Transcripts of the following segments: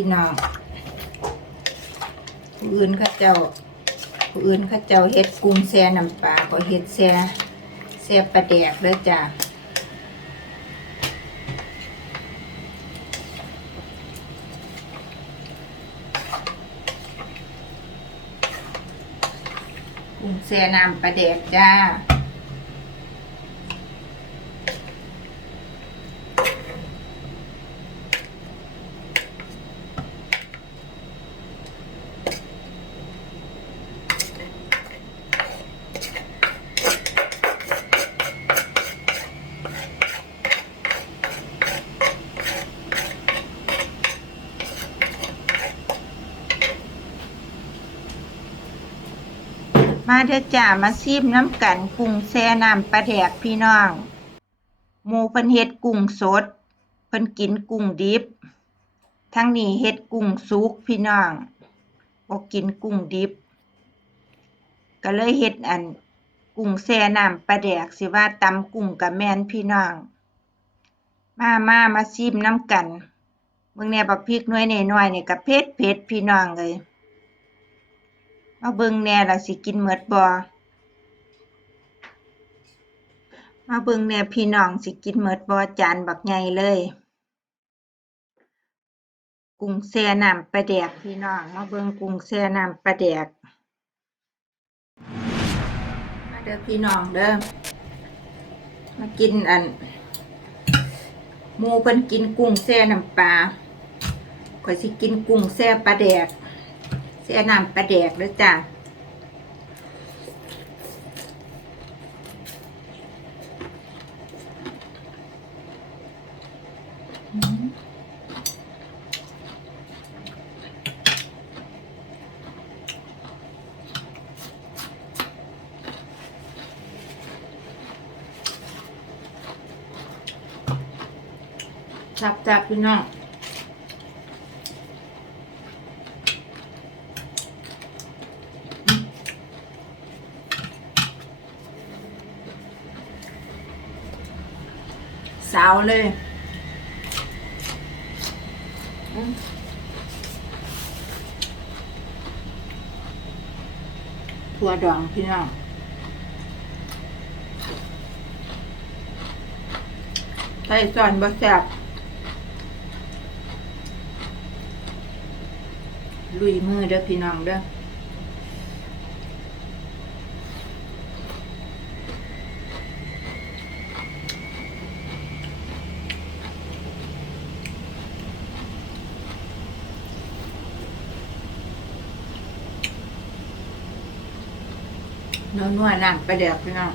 พี่น้องผู้อื่นข้าเจ้าผู้อื่นข้าเจ้าเฮ็ดกุ้งแซ่น้ำปลาก็เฮ็ดแซ่แซ่ปลาแดกเด้อจ้ากุ้งแซ่น้ำปลาแดกจ้า มาเถอะจ้ามาซีมน้ำกันกุ้งแซ่น้ำปลาแดกพี่น้อง หมูเพิ่นเฮ็ดกุ้งสดเพิ่นกินกุ้งดิบ ทั้งนี้เฮ็ดกุ้งสุกพี่น้องบ่กินกุ้งดิบ ก็เลยเฮ็ดอันกุ้งแซ่น้ำปลาแดกสิว่าตำกุ้งกับแม่นพี่น้อง มามามาซีมน้ำกันเบิ่งแน่บักพริกหน่วยน้อยๆนี่ก็เผ็ดเผ็ดพี่น้องเลย มาเบิ่งแน่ล่ะสิกินหมดบ่มาเบิ่งแน่พี่น้องสิกินหมดบ่จานบักใหญ่เลย กุ้งแช่น้ำปลาแดกพี่น้องมาเบิ่งกุ้งแช่น้ำปลาแดกมาเด้อพี่น้องเด้อมากินอันหมูเพิ่นกินกุ้งแช่น้ำปลาข่อยสิกินกุ้งแช่ปลาแดก แช่น้ำปลาแดกด้อจ้าจับจับพี่น้อง สาวเลยถั่วดองพี่น้องใส่ส่วนบะแซบลุยมือเด้อพี่น้องเด้อ นัวนัวๆน้ำไประเดี๋ยวพี่น้อง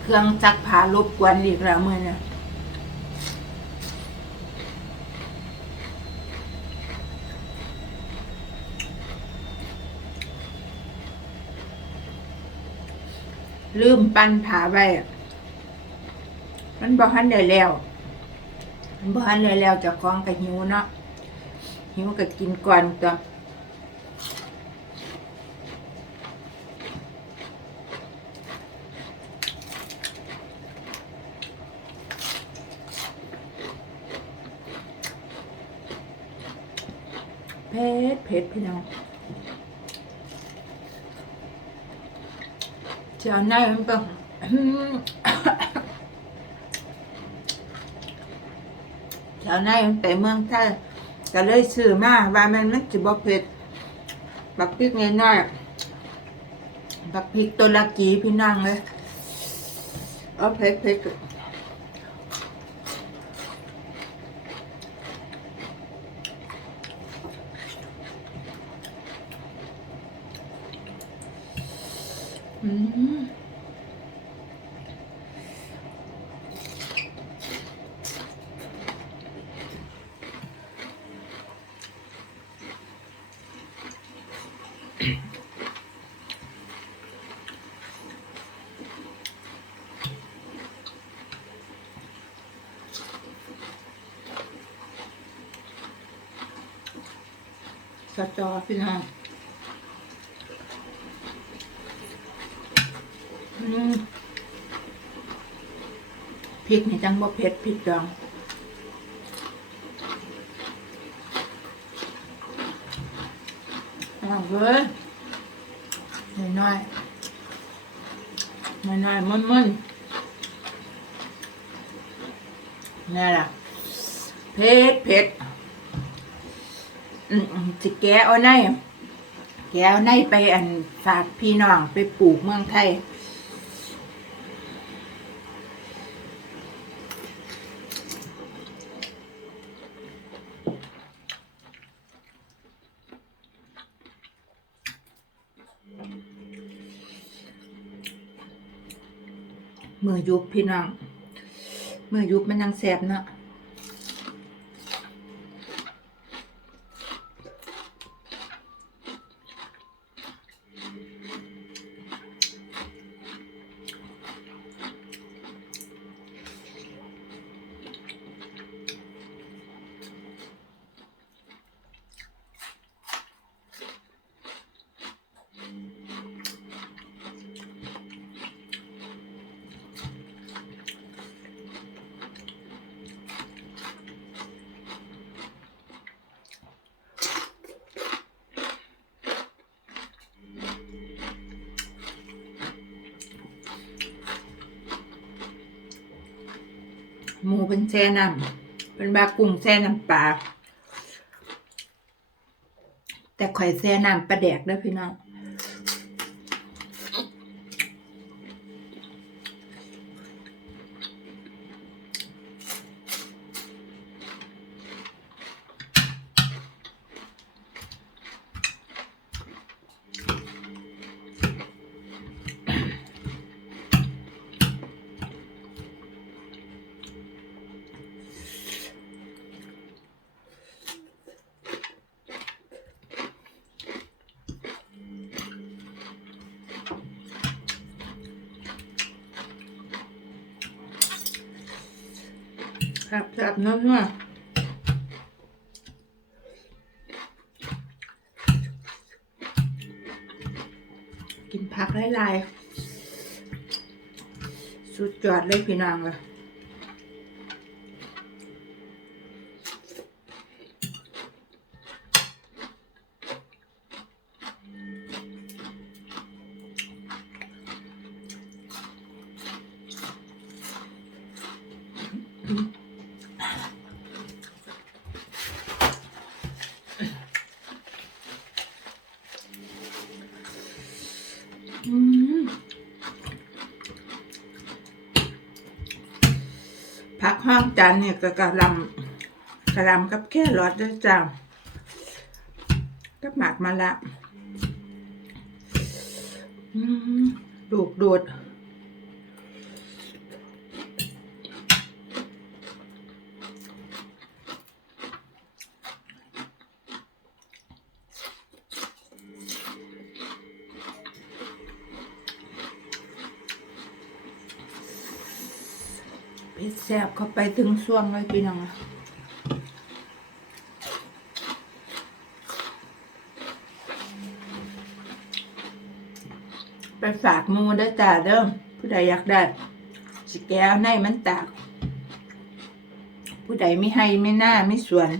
เครื่องซักผ้ารบกวนอีกแล้วเมื่อเนี่ย ลืมปั้นผาไว้มันบ่ทันได้แล้ว มันบ่ทันได้แล้วจะคล้องกับหิวเนาะหิวก็กินก่อนตัวเผ็ดเผ็ดพี่น้อง เจ้าหน้ามันเป็นแถวในมันไปเมืองไทยก็เลยซื้อมาว่ามันมันสิบ่เผ็ดบักพริกน้อยๆบักพริกตัวละกี่พี่นั่งเลยเอาเผ็ดๆ สตอพี่น้องอืมพริกนี่จังบ่เผ็ดพริกดองเอาเว้ยน้อยๆน้อยๆมึนๆนี่แหละเผ็ดเผ็ด สิแกเอาในแกเอาในไปอันฝากพี่น้องไปปลูกเมืองไทยมือยุบพี่น้องมือยุบมันยังแสบเนาะ หมูเป็นแช่น้ำเป็นบากุ้งแช่น้ำปลาแต่ข่อยแช่น้ำปลาแดกเด้อพี่น้อง ครับครับนัวๆกินผักหลายๆสุดยอดเลยพี่น้องเลย ห้องจานเนี่ยก็กระลำกระลำกับแค่รอดด้วยจ้ากับหมากมาละอืมดูดดูด เก็ไปถึงช่วงเลยพี่น้องอะไปฝากมูได้จ้าเด้อผู้ใดอยากได้สิแก้วในมันตาก ผู้ใดไม่ให้ไม่น่าไม่สวน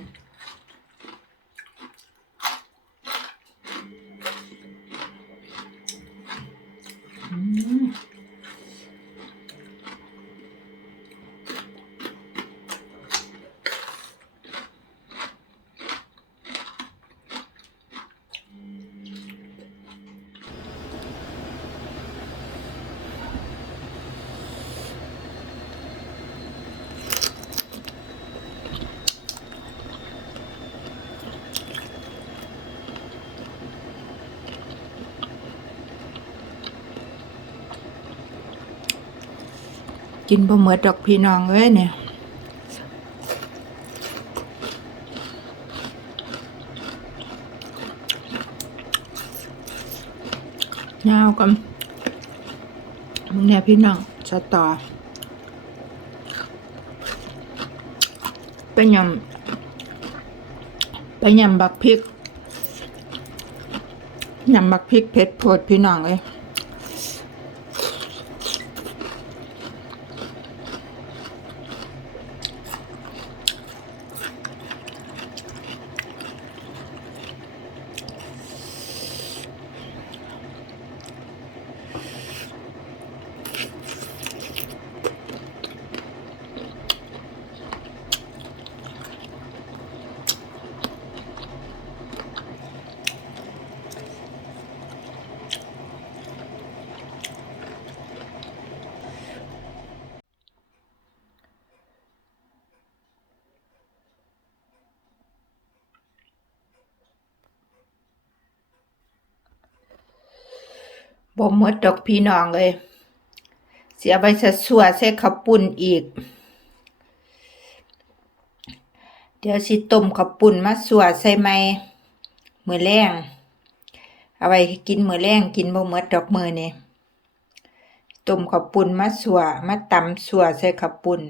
กินบ่เหมือดดอกพี่น้องเอ้ยเนี่ยยาวกันมึงเนี่ยพี่น้องสตอไปยำไปยำบักพริกยำมักพริกเผ็ดโพดพี่น้องเอ้ย บ่หมดดอกพี่น้องเอ้ยเสียไปสะสัวใส่ข้าวปุ้นอีก เดี๋ยวสิต้มข้าวปุ้นมาสัวใส่ไหมมื้อแรงเอาไว้กินมือแรงกินบ่หมดดอกมือนี่ต้มข้าวปุ้นมาสัวมาตำสัวใส่ข้าวปุ้น